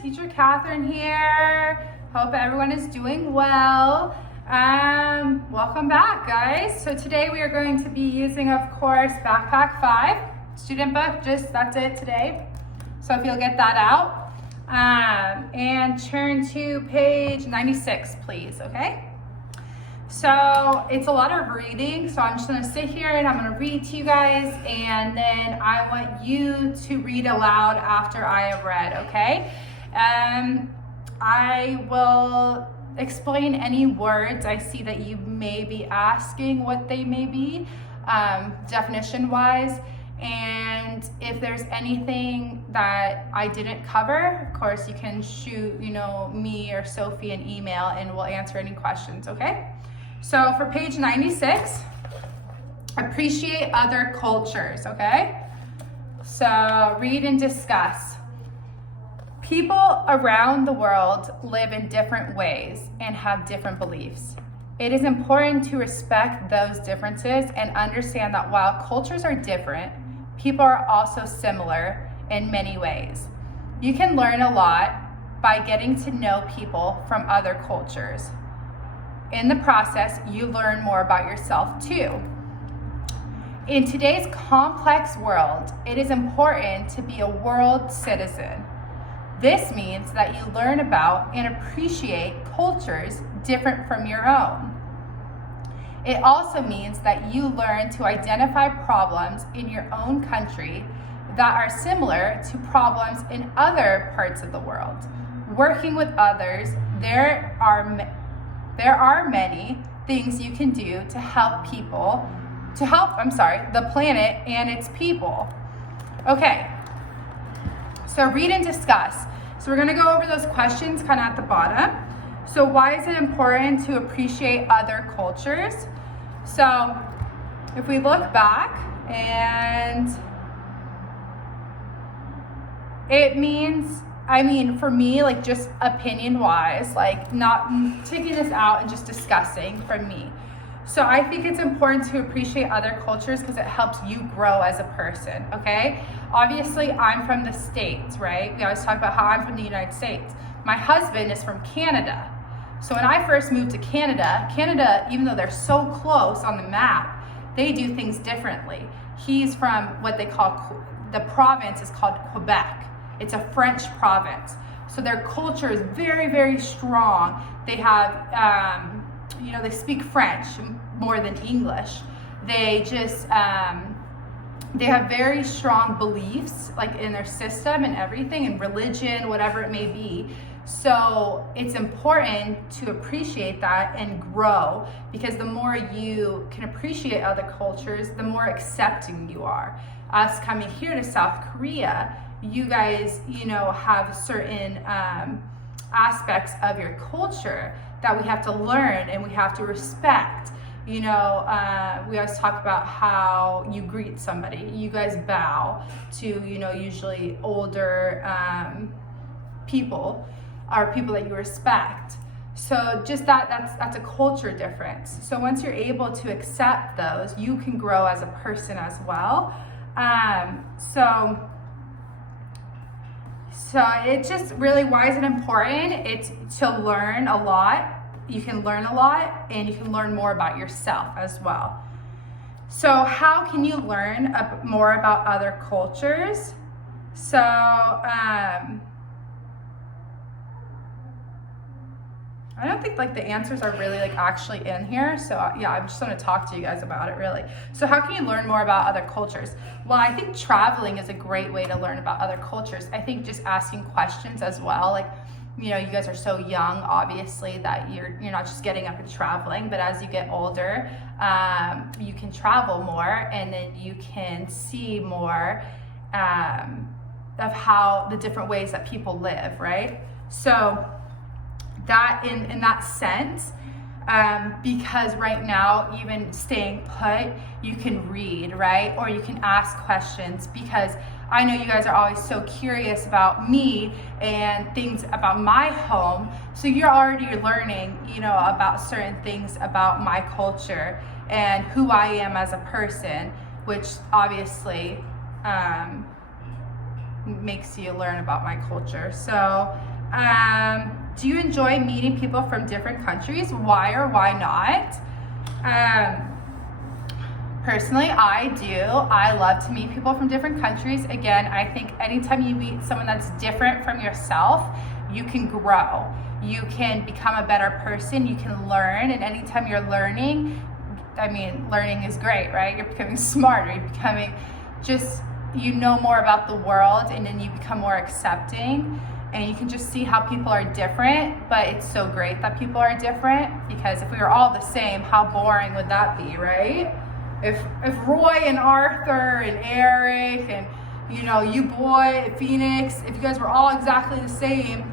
Teacher Catherine here. Hope everyone is doing well. Welcome back, guys. So today we are going to be using, of course, Backpack 5 student book. That's it today. So if you'll get that out and turn to page 96, please, okay? So it's a lot of reading, so I'm just gonna sit here and I'm gonna read to you guys, and then I want you to read aloud after I have read, okay? I will explain any words I see that you may be asking what they may be, definition-wise, and if there's anything that I didn't cover, of course, you can shoot, me or Sophie an email and we'll answer any questions, okay? So for page 96, appreciate other cultures, okay? So read and discuss. People around the world live in different ways and have different beliefs. It is important to respect those differences and understand that while cultures are different, people are also similar in many ways. You can learn a lot by getting to know people from other cultures. In the process, you learn more about yourself too. In today's complex world, it is important to be a world citizen. This means that you learn about and appreciate cultures different from your own. It also means that you learn to identify problems in your own country that are similar to problems in other parts of the world. Working with others, there are many things you can do to help the planet and its people. Okay, so read and discuss. So we're gonna go over those questions kind of at the bottom. So why is it important to appreciate other cultures? So if we look back, and it means, for me, like just opinion wise, like not taking this out and just discussing from me. So I think it's important to appreciate other cultures because it helps you grow as a person, okay? Obviously, I'm from the States, right? We always talk about how I'm from the United States. My husband is from Canada. So when I first moved to Canada, even though they're so close on the map, they do things differently. He's from what they call, the province is called Quebec. It's a French province. So their culture is very, very strong. They have, they speak French more than English. They just, they have very strong beliefs, like in their system and everything, and religion, whatever it may be. So it's important to appreciate that and grow, because the more you can appreciate other cultures, the more accepting you are. Us coming here to South Korea, you guys, have certain aspects of your culture that we have to learn and we have to respect. We always talk about how you greet somebody. You guys bow to, usually older people, or people that you respect. So just that's a culture difference. So once you're able to accept those, you can grow as a person as well. So it's just really, why is it important? It's to learn a lot. You can learn a lot, and you can learn more about yourself as well. So how can you learn more about other cultures? So I don't think the answers are really actually in here. So yeah, I'm just gonna talk to you guys about it really. So how can you learn more about other cultures? Well, I think traveling is a great way to learn about other cultures. I think just asking questions as well. You guys are so young, obviously, that you're not just getting up and traveling, but as you get older, you can travel more, and then you can see more of how the different ways that people live, right? So that in that sense, because right now, even staying put, you can read, right? Or you can ask questions, because I know you guys are always so curious about me and things about my home. So you're already learning, about certain things about my culture and who I am as a person, which obviously makes you learn about my culture. So, do you enjoy meeting people from different countries? Why or why not? Personally, I do. I love to meet people from different countries. Again, I think anytime you meet someone that's different from yourself, you can grow. You can become a better person. You can learn. And anytime you're learning, I mean, learning is great, right? You're becoming smarter. You're becoming just, you know more about the world, and then you become more accepting. And you can just see how people are different, but it's so great that people are different, because if we were all the same, how boring would that be, right? If Roy and Arthur and Eric and, you know, you boy, Phoenix, if you guys were all exactly the same,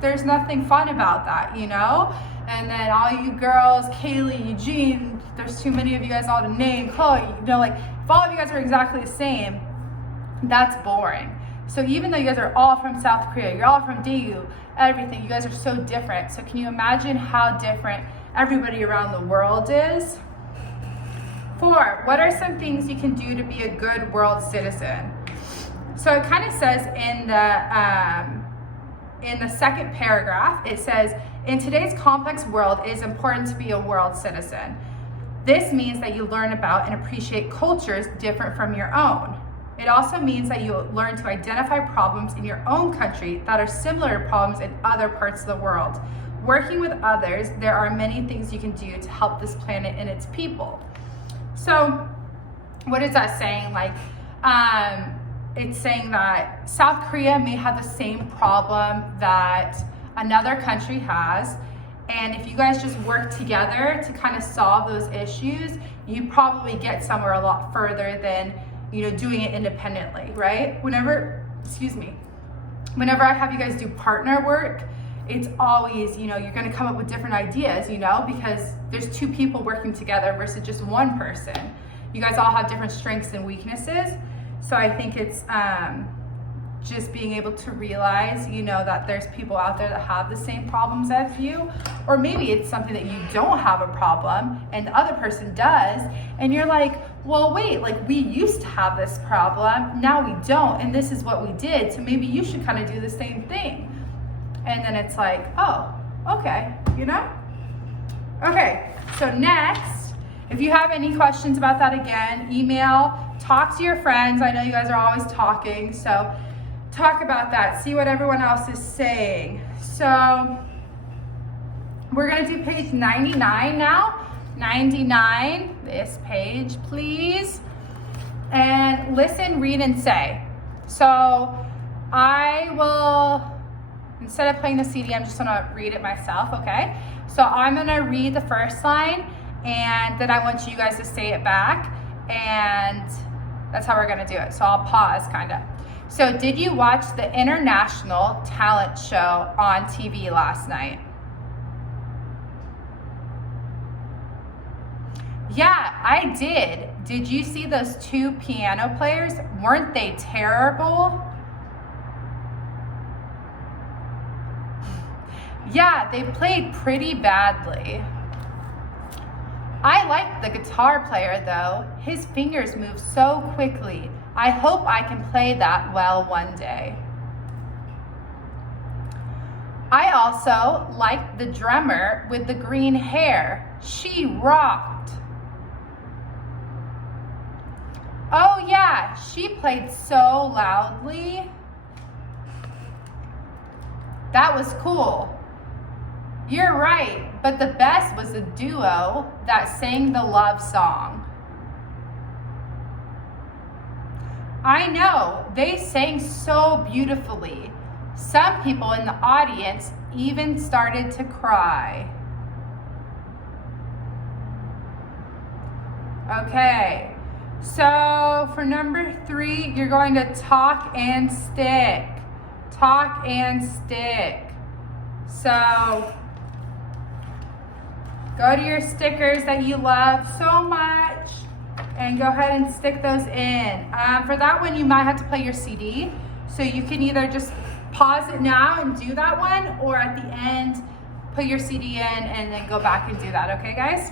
there's nothing fun about that, you know? And then all you girls, Kaylee, Eugene, there's too many of you guys all to name, Chloe, you know, like, if all of you guys are exactly the same, that's boring. So even though you guys are all from South Korea, you're all from Daegu, everything, you guys are so different. So can you imagine how different everybody around the world is? 4, what are some things you can do to be a good world citizen? So it kind of says in the second paragraph, it says, in today's complex world, it is important to be a world citizen. This means that you learn about and appreciate cultures different from your own. It also means that you learn to identify problems in your own country that are similar to problems in other parts of the world. Working with others, there are many things you can do to help this planet and its people. So what is that saying? Like, it's saying that South Korea may have the same problem that another country has. And if you guys just work together to kind of solve those issues, you probably get somewhere a lot further than, you know, doing it independently, right? Whenever I have you guys do partner work, it's always, you know, you're going to come up with different ideas, you know, because there's 2 people working together versus just 1 person. You guys all have different strengths and weaknesses. So I think it's just being able to realize, you know, that there's people out there that have the same problems as you, or maybe it's something that you don't have a problem and the other person does, and you're like, well, wait, like, we used to have this problem, now we don't, and this is what we did, so maybe you should kind of do the same thing. And then it's like, oh, okay, you know? Okay, so next, if you have any questions about that, again, email, talk to your friends. I know you guys are always talking, so talk about that. See what everyone else is saying. So we're gonna do page 99 now. 99, this page, please. And listen, read, and say. So I will, instead of playing the CD, I'm just gonna read it myself, okay? So I'm gonna read the first line, and then I want you guys to say it back, and that's how we're gonna do it. So I'll pause, kinda. So did you watch the International Talent Show on TV last night? Yeah, I did. Did you see those 2 piano players? Weren't they terrible? Yeah, they played pretty badly. I liked the guitar player though. His fingers move so quickly. I hope I can play that well one day. I also liked the drummer with the green hair. She rocked. Oh yeah, she played so loudly. That was cool. You're right, but the best was the duo that sang the love song. I know, they sang so beautifully. Some people in the audience even started to cry. Okay, so for number 3, you're going to talk and stick. Talk and stick. So go to your stickers that you love so much and go ahead and stick those in. For that one, you might have to play your CD. So you can either just pause it now and do that one, or at the end, put your CD in and then go back and do that. Okay, guys?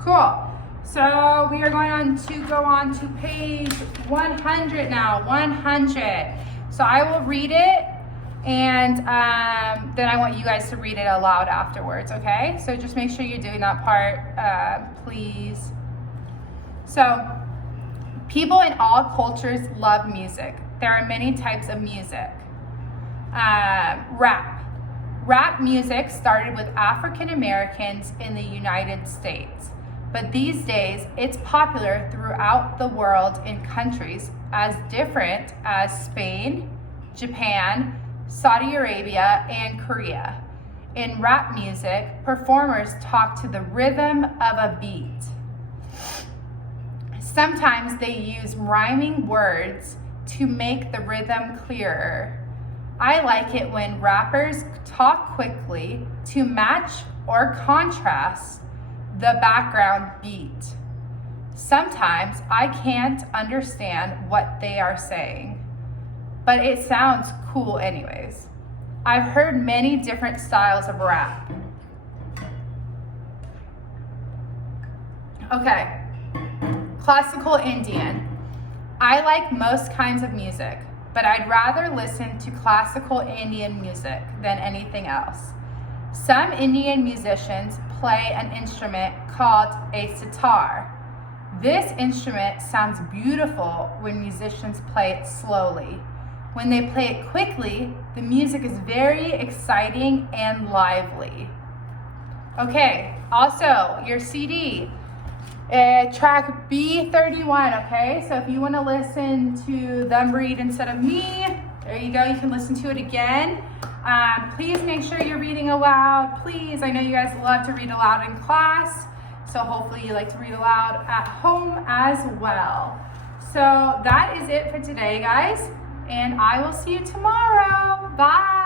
Cool. So we are going to go on to page 100 now, 100. So I will read it, and then I want you guys to read it aloud afterwards, okay? So just make sure you're doing that part, please. So, people in all cultures love music. There are many types of music. Rap. Rap music started with African Americans in the United States, but these days it's popular throughout the world in countries as different as Spain, Japan, Saudi Arabia, and Korea. In rap music, performers talk to the rhythm of a beat. Sometimes they use rhyming words to make the rhythm clearer. I like it when rappers talk quickly to match or contrast the background beat. Sometimes I can't understand what they are saying, but it sounds cool anyways. I've heard many different styles of rap. Okay, classical Indian. I like most kinds of music, but I'd rather listen to classical Indian music than anything else. Some Indian musicians play an instrument called a sitar. This instrument sounds beautiful when musicians play it slowly. When they play it quickly, the music is very exciting and lively. Okay, also your CD. Track B31, okay? So if you want to listen to them read instead of me, there you go. You can listen to it again. Please make sure you're reading aloud. Please, I know you guys love to read aloud in class, so hopefully you like to read aloud at home as well. So that is it for today, guys, and I will see you tomorrow. Bye.